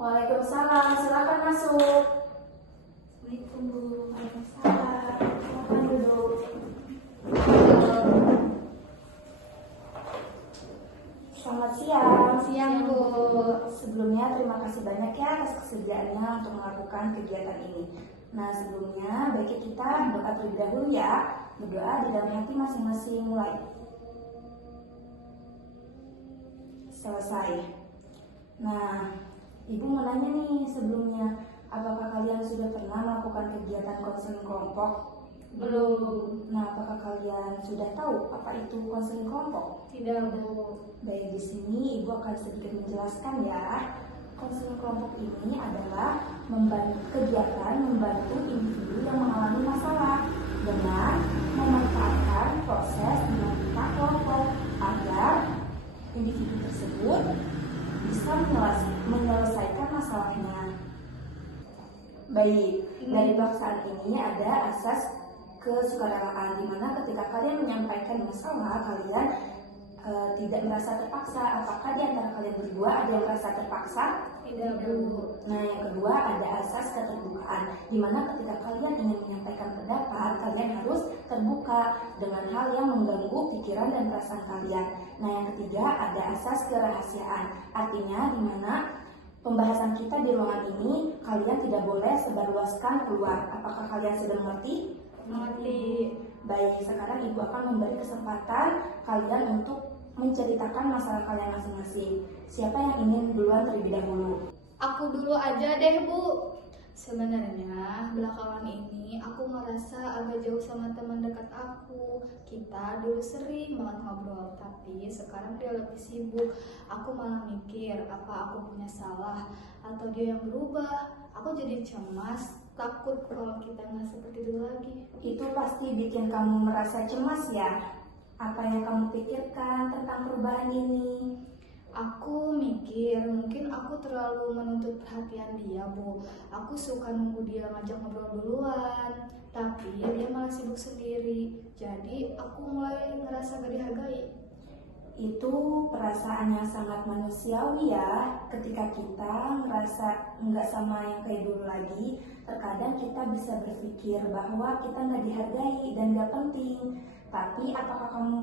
Waalaikumsalam, silakan masuk. Assalamualaikum Bu. Waalaikumsalam, silakan duduk. Selamat siang. Siang Bu. Sebelumnya terima kasih banyak ya atas kesediaannya untuk melakukan kegiatan ini. Nah, sebelumnya baiknya kita berdoa terlebih dahulu ya. Berdoa di dalam hati masing-masing, mulai. Selesai. Nah, Ibu mau nanya nih sebelumnya, apakah kalian sudah pernah melakukan kegiatan konseling kelompok? Belum. Nah, apakah kalian sudah tahu apa itu konseling kelompok? Tidak Bu. Baik, di sini Ibu akan sedikit menjelaskan ya. Konseling kelompok ini adalah kegiatan membantu individu yang mengalami masalah dengan memanfaatkan proses dinamika kelompok agar individu tersebut bisa menyelesaikan masalahnya. Baik, dari pelaksanaan ini ada asas kesukarelaan, di mana ketika kalian menyampaikan masalah, kalian tidak merasa terpaksa. Apakah di antara kalian berdua ada yang merasa terpaksa? Tidak Bu. Nah, yang kedua ada asas keterbukaan, di mana ketika kalian ingin menyampaikan pendapat, kalian harus terbuka dengan hal yang mengganggu pikiran dan perasaan kalian. Nah, yang ketiga ada asas kerahasiaan, artinya di mana pembahasan kita di ruangan ini kalian tidak boleh sebarluaskan keluar. Apakah kalian sudah mengerti? Mengerti. Baik, sekarang Ibu akan memberi kesempatan kalian untuk menceritakan masalah kalian masing-masing. Siapa yang ingin duluan terlebih dahulu? Aku dulu aja deh Bu. Sebenarnya belakangan ini aku merasa agak jauh sama teman dekat aku. Kita dulu sering banget ngobrol, tapi sekarang dia lebih sibuk. Aku malah mikir apa aku punya salah atau dia yang berubah. Aku jadi cemas, takut kalau kita nggak seperti dulu lagi. Itu pasti bikin kamu merasa cemas ya? Apa yang kamu pikirkan tentang perubahan ini? Aku mikir mungkin aku terlalu menuntut perhatian dia Bu. Aku suka nunggu dia ngajak ngobrol duluan, tapi dia malah sibuk sendiri. Jadi aku mulai ngerasa gak dihargai. Itu perasaan yang sangat manusiawi ya. Ketika kita ngerasa nggak sama yang kayak dulu lagi, terkadang kita bisa berpikir bahwa kita nggak dihargai dan nggak penting. Tapi apakah kamu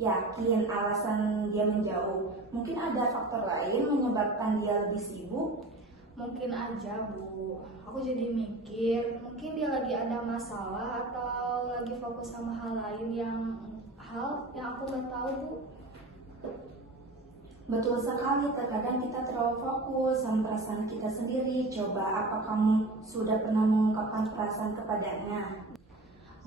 yakin alasan dia menjauh? Mungkin ada faktor lain menyebabkan dia lebih sibuk? Mungkin aja Bu. Aku jadi mikir mungkin dia lagi ada masalah atau lagi fokus sama hal lain yang aku nggak tahu Bu. Betul sekali, terkadang kita terlalu fokus sama perasaan kita sendiri. Coba, apa kamu sudah pernah mengungkapkan perasaan kepadanya?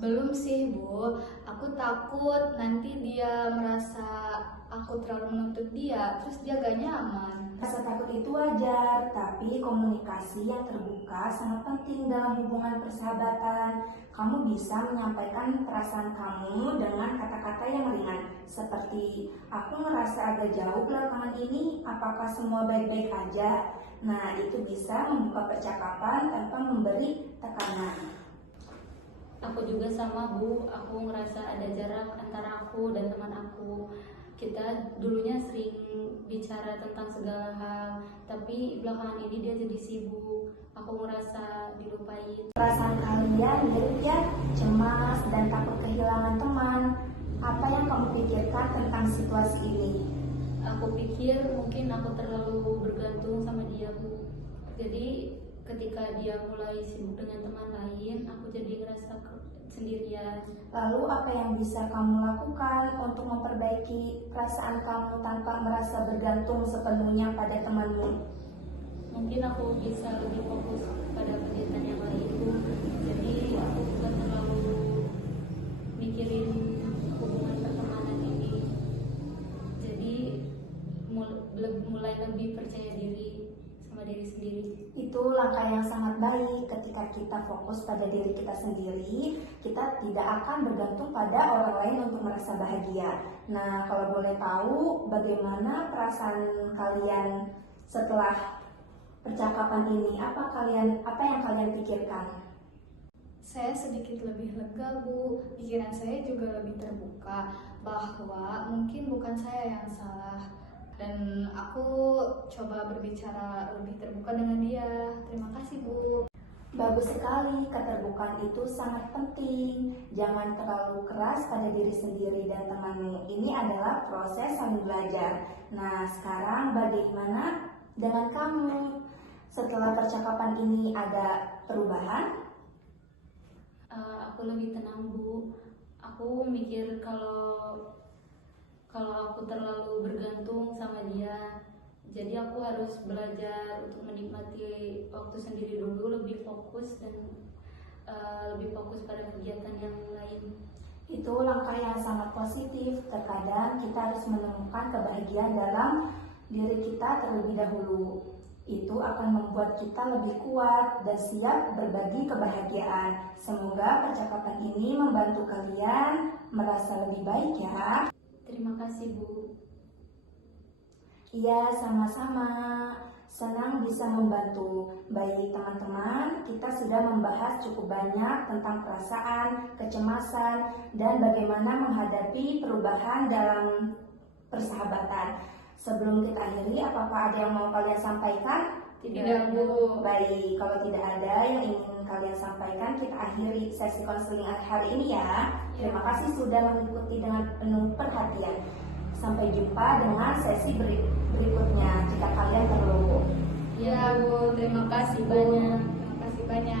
Belum sih Bu, aku takut nanti dia merasa aku terlalu menuntut dia, terus dia gak nyaman. Rasa takut itu wajar, tapi komunikasi yang terbuka sangat penting dalam hubungan persahabatan. Kamu bisa menyampaikan perasaan kamu dengan kata-kata yang ringan, seperti aku ngerasa agak jauh belakangan ini, apakah semua baik-baik aja? Nah, itu bisa membuka percakapan tanpa memberi tekanan. Aku juga sama Bu, aku ngerasa ada jarak antara aku dan teman aku. Kita dulunya sering bicara tentang segala hal, tapi belakangan ini dia jadi sibuk. Aku ngerasa dilupain. Perasaan kalian mirip ya, cemas dan takut kehilangan teman. Apa yang kamu pikirkan tentang situasi ini? Aku pikir mungkin aku terlalu bergantung sama dia Bu. Jadi ketika dia mulai sibuk dengan teman lain, aku jadi ngerasa sendirian. Lalu apa yang bisa kamu lakukan untuk memperbaiki perasaan kamu tanpa merasa bergantung sepenuhnya pada temanmu? Mungkin aku bisa lebih fokus pada kegiatan yang lain Bu. Jadi aku bukan terlalu mikirin hubungan pertemanan ini. Jadi mulai lebih percaya diri sama diri sendiri. Itu langkah yang sangat baik. Ketika kita fokus pada diri kita sendiri, kita tidak akan bergantung pada orang lain untuk merasa bahagia. Nah, kalau boleh tahu bagaimana perasaan kalian setelah percakapan ini? Apa yang kalian pikirkan? Saya sedikit lebih lega Bu, pikiran saya juga lebih terbuka bahwa mungkin bukan saya yang salah. dan aku coba berbicara lebih terbuka dengan dia. Terima kasih, Bu. Bagus sekali, keterbukaan itu sangat penting. Jangan terlalu keras pada diri sendiri dan temanmu. Ini adalah proses saling belajar. Nah, sekarang bagaimana dengan kamu? Setelah percakapan ini ada perubahan? Aku lebih tenang, Bu. Aku mikir kalau aku terlalu bergantung sama dia, jadi aku harus belajar untuk menikmati waktu sendiri dulu, lebih fokus dan lebih fokus pada kegiatan yang lain. Itu langkah yang sangat positif. Terkadang kita harus menemukan kebahagiaan dalam diri kita terlebih dahulu. Itu akan membuat kita lebih kuat dan siap berbagi kebahagiaan. Semoga percakapan ini membantu kalian merasa lebih baik ya. Terima kasih, Bu. Iya, sama-sama. Senang bisa membantu. Baik teman-teman, kita sudah membahas cukup banyak tentang perasaan, kecemasan, dan bagaimana menghadapi perubahan dalam persahabatan. Sebelum kita akhiri, apakah ada yang mau kalian sampaikan? Tidak, Bu. Baik, kalau tidak ada yang ingin kalian sampaikan, kita akhiri sesi konseling hari ini ya. Terima kasih sudah mengikuti dengan penuh perhatian. Sampai jumpa dengan sesi berikutnya jika kalian perlu. Ya, Bu. Terima kasih banyak. Terima kasih banyak.